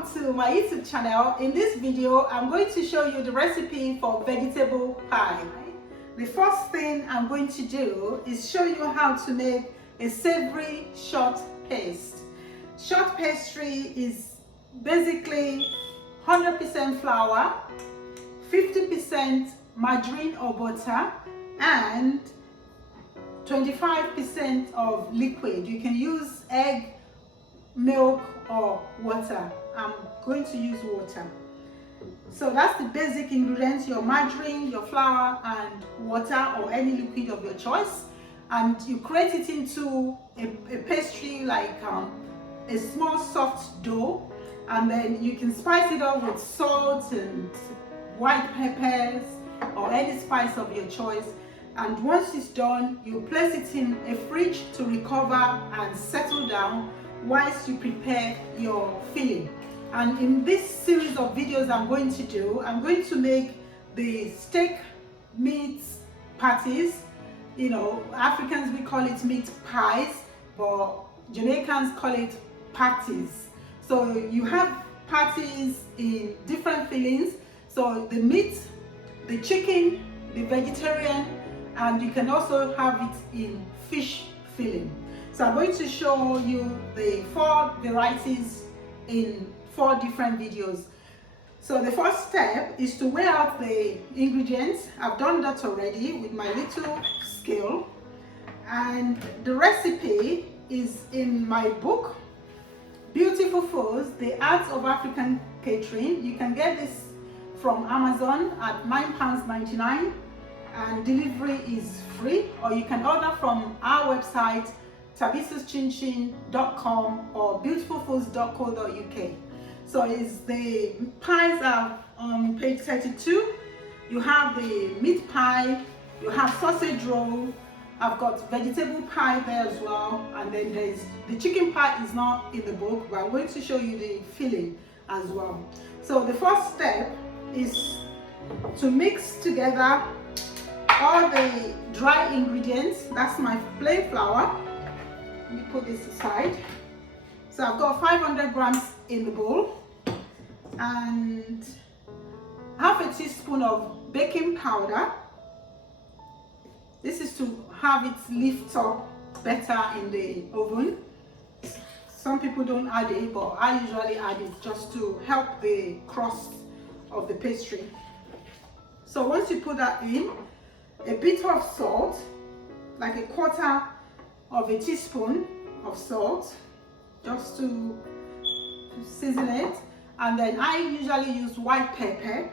welcome to my YouTube channel. In this video, I'm going to show you the recipe for vegetable pie. The first thing I'm going to do is show you how to make a savory short paste. Short pastry is basically 100% flour, 50% margarine or butter, and 25% of liquid. You can use egg, milk, or water. I'm going to use water. So that's the basic ingredients: your margarine, your flour, and water, or any liquid of your choice. And you create it into a pastry, like a small soft dough. And then you can spice it up with salt and white peppers or any spice of your choice. And once it's done, you place it in a fridge to recover and settle down whilst you prepare your filling. And in this series of videos I'm going to make the steak meat patties. You know, Africans, we call it meat pies, but Jamaicans call it patties. So you have patties in different fillings. So the meat, the chicken, the vegetarian, and you can also have it in fish filling. So I'm going to show you the 4 varieties in 4 different videos. So the first step is to weigh out the ingredients. I've done that already with my little scale. And the recipe is in my book, Beautiful Foods, The Art of African Catering. You can get this from Amazon at £9.99, and delivery is free, or you can order from our website, tabisuschinching.com or beautifulfoods.co.uk. So the pies are on page 32. You have the meat pie, you have sausage roll, I've got vegetable pie there as well, and then there's the chicken pie is not in the book, but I'm going to show you the filling as well. So the first step is to mix together all the dry ingredients. That's my plain flour. Let me put this aside. So I've got 500 grams in the bowl and half a teaspoon of baking powder. This is to have it lift up better in the oven. Some people don't add it, but I usually add it just to help the crust of the pastry. So once you put that in, a bit of salt, like a quarter of a teaspoon of salt, just to season it. And then I usually use white pepper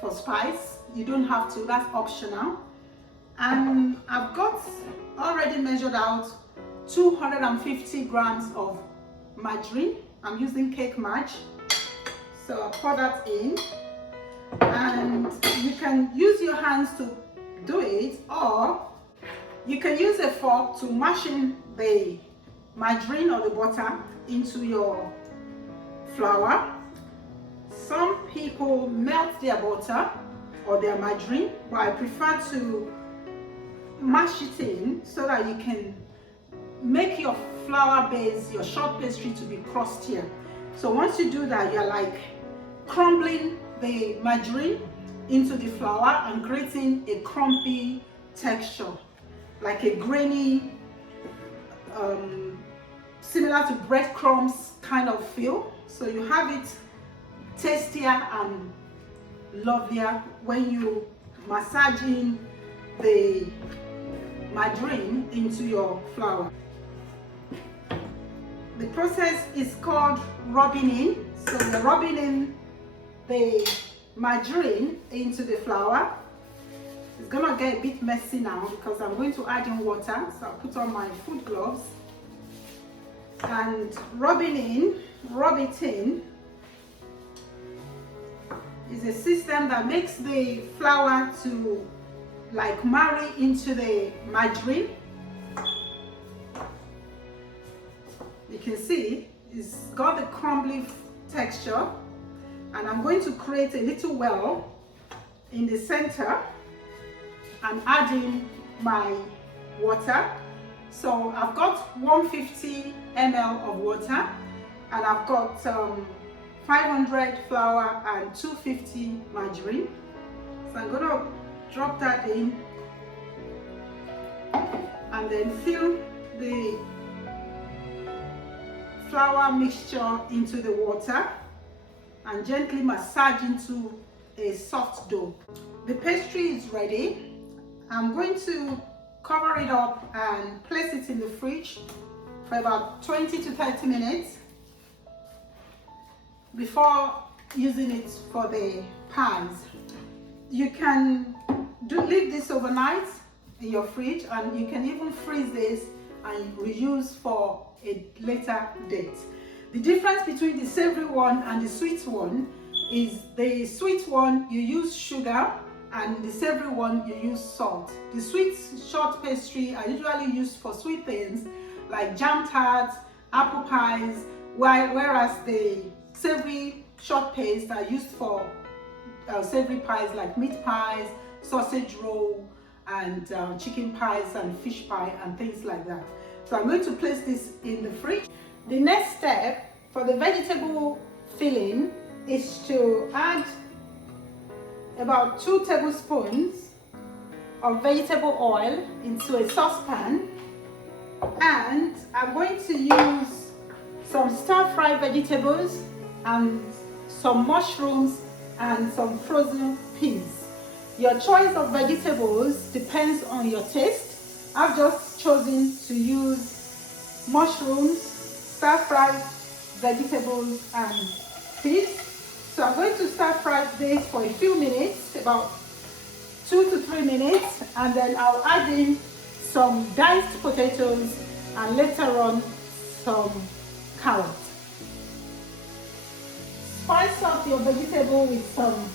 for spice. You don't have to, that's optional. And I've got already measured out 250 grams of margarine. I'm using cake marg. So I'll pour that in. And you can use your hands to do it, or you can use a fork to mash in the margarine or the butter into your flour. Some people melt their butter or their margarine, but I prefer to mash it in so that you can make your flour base, your short pastry, to be crustier. So once you do that, you're like crumbling the margarine into the flour and creating a crumpy texture, like a grainy, similar to breadcrumbs kind of feel. So you have it tastier and lovelier when you massage in the margarine into your flour. The process is called rubbing in. So we're rubbing in the margarine into the flour. It's gonna get a bit messy now because I'm going to add in water. So I'll put on my foot gloves and rub it in is a system that makes the flour to like marry into the margarine. You can see it's got the crumbly texture, and I'm going to create a little well in the center and add in my water. So I've got 150 ml of water, and I've got 500 flour and 250 margarine. So I'm going to drop that in and then fill the flour mixture into the water and gently massage into a soft dough. The pastry is ready. I'm going to cover it up and place it in the fridge for about 20 to 30 minutes before using it for the pies. You can leave this overnight in your fridge, and you can even freeze this and reuse for a later date. The difference between the savory one and the sweet one is the sweet one you use sugar and the savory one you use salt. The sweet short pastry are usually used for sweet things like jam tarts, apple pies, whereas the savory short paste are used for savory pies like meat pies, sausage roll, and chicken pies and fish pie and things like that. So I'm going to place this in the fridge. The next step for the vegetable filling is to add about 2 tablespoons of vegetable oil into a saucepan, and I'm going to use some stir-fried vegetables and some mushrooms and some frozen peas. Your choice of vegetables depends on your taste. I've just chosen to use mushrooms, stir-fried vegetables and peas. So I'm going to stir-fry this for a few minutes, about 2 to 3 minutes, and then I'll add in some diced potatoes and later on some carrots. Spice up your vegetable with some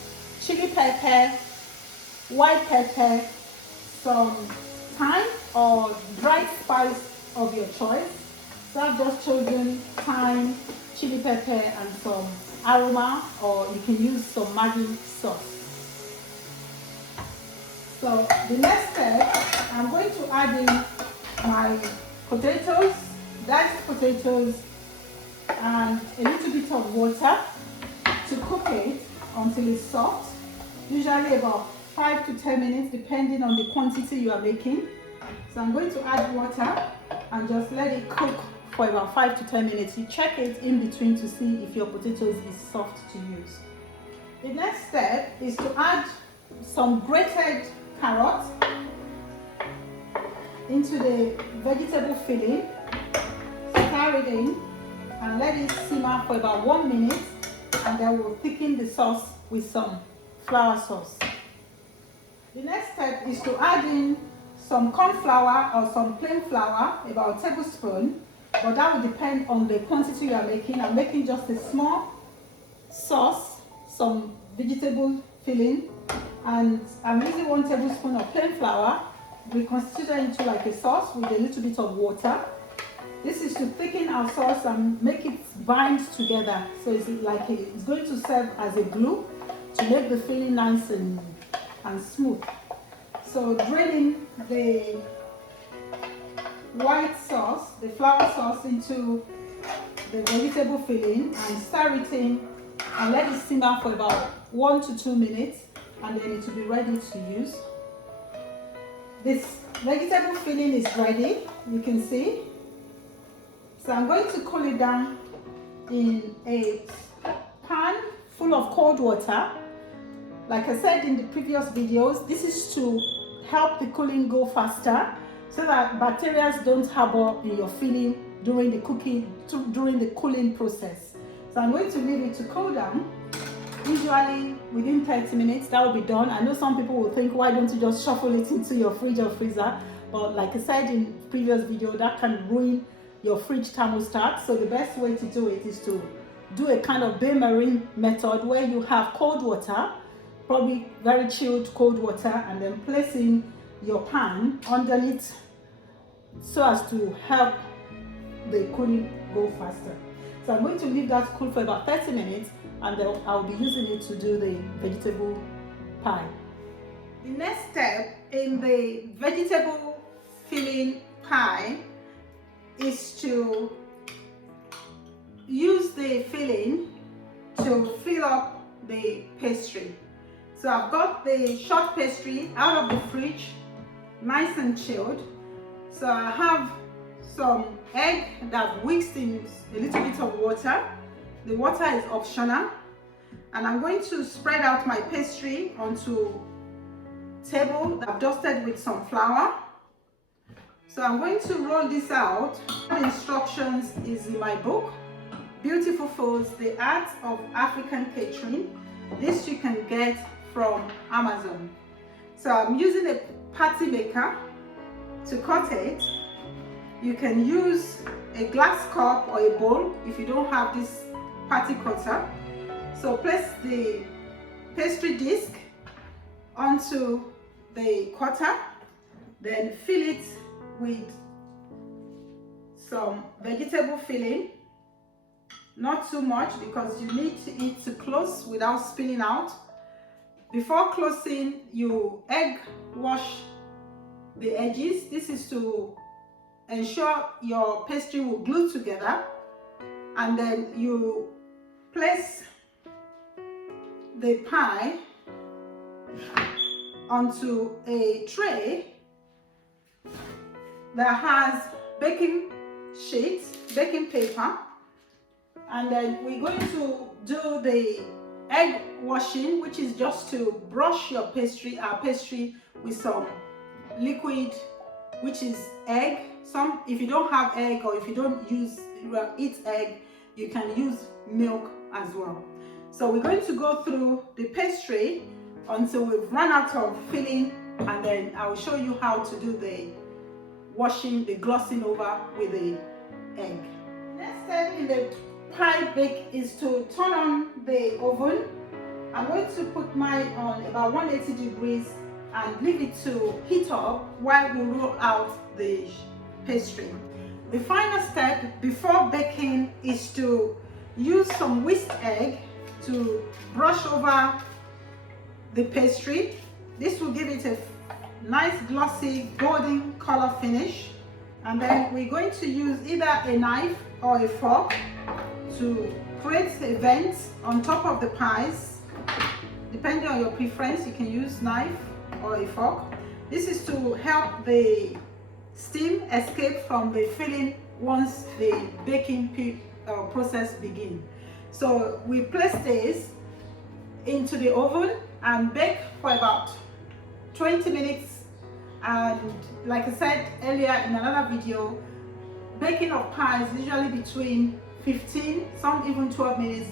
chili pepper, white pepper, some thyme or dried spice of your choice. So I've just chosen thyme, chili pepper and some aroma, or you can use some Maggi sauce. So the next step, I'm going to add in my potatoes, diced potatoes, and a little bit of water to cook it until it's soft, usually about 5 to 10 minutes depending on the quantity you are making. So I'm going to add water and just let it cook for about 5 to 10 minutes. You check it in between to see if your potatoes is soft to use. The next step is to add some grated carrots into the vegetable filling, stir it in and let it simmer for about 1 minute, and then we'll thicken the sauce with some flour sauce. The next step is to add in some corn flour or some plain flour, about a tablespoon, but that will depend on the quantity you are making. I'm making just a small sauce, some vegetable filling, and I'm using 1 tablespoon of plain flour. We constitute it into like a sauce with a little bit of water. This is to thicken our sauce and make it bind together. So it's like it's going to serve as a glue to make the filling nice and smooth. So draining the white sauce, the flour sauce, into the vegetable filling and stir it in and let it simmer for about 1 to 2 minutes, and then it will be ready to use. This vegetable filling is ready, you can see. So I'm going to cool it down in a pan full of cold water. Like I said in the previous videos, this is to help the cooling go faster so that bacteria don't harbor in your filling during the cooling process. So I'm going to leave it to cool down. Usually within 30 minutes that will be done. I know some people will think, why don't you just shuffle it into your fridge or freezer? But like I said in the previous video, that can ruin your fridge thermostat. So the best way to do it is to do a kind of bain-marie method where you have cold water, probably very chilled cold water, and then placing your pan underneath so as to help the cooling go faster. So I'm going to leave that cool for about 30 minutes, and then I'll be using it to do the vegetable pie. The next step in the vegetable filling pie is to use the filling to fill up the pastry. So I've got the short pastry out of the fridge, nice and chilled. So I have some egg that I've whisked in a little bit of water. The water is optional. And I'm going to spread out my pastry onto table that I've dusted with some flour. So I'm going to roll this out. The instructions is in my book, Beautiful Foods, The Art of African Catering. This you can get from Amazon. So I'm using a patty maker to cut it. You can use a glass cup or a bowl if you don't have this patty cutter. So place the pastry disc onto the cutter, then fill it with some vegetable filling, not too much because you need it to close without spilling out. Before closing, you egg wash the edges. This is to ensure your pastry will glue together, and then you place the pie onto a tray that has baking sheets, baking paper, and then we're going to do the egg washing, which is just to brush your pastry, our pastry, with some liquid, which is egg. Some, if you don't have egg, or if you don't eat egg, you can use milk as well. So we're going to go through the pastry until we've run out of filling, and then I will show you how to do the washing, the glossing over with the egg. Next step in the pie bake is to turn on the oven. I'm going to put mine on about 180 degrees and leave it to heat up while we roll out the pastry. The final step before baking is to use some whisked egg to brush over the pastry. This will give it a nice glossy golden color finish. And then we're going to use either a knife or a fork to create a vent on top of the pies. Depending on your preference, you can use knife or a fork. This is to help the steam escape from the filling once the baking process begins. So we place this into the oven and bake for about 20 minutes. And like I said earlier in another video, baking of pies is usually between 15, some even 12 minutes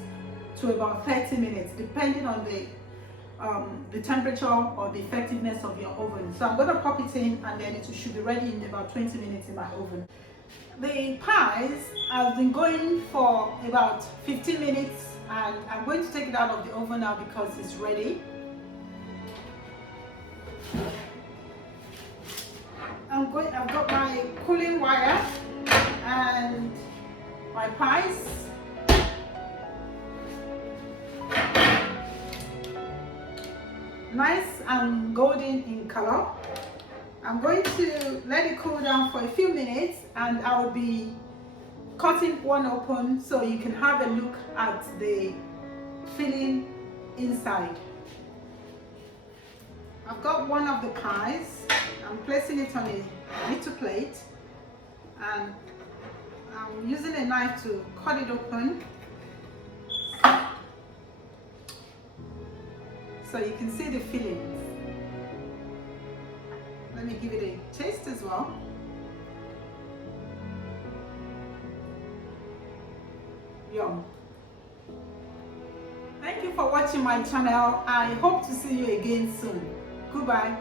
to about 30 minutes, depending on the temperature or the effectiveness of your oven. So I'm going to pop it in, and then it should be ready in about 20 minutes in my oven. The pies have been going for about 15 minutes, and I'm going to take it out of the oven now because it's ready. I've got my cooling wire and my pies. Nice and golden in color. I'm going to let it cool down for a few minutes, and I will be cutting one open so you can have a look at the filling inside. I've got one of the pies. I'm placing it on a little plate, and I'm using a knife to cut it open so you can see the fillings. Let me give it a taste as well. Yum. Thank you for watching my channel. I hope to see you again soon. Goodbye.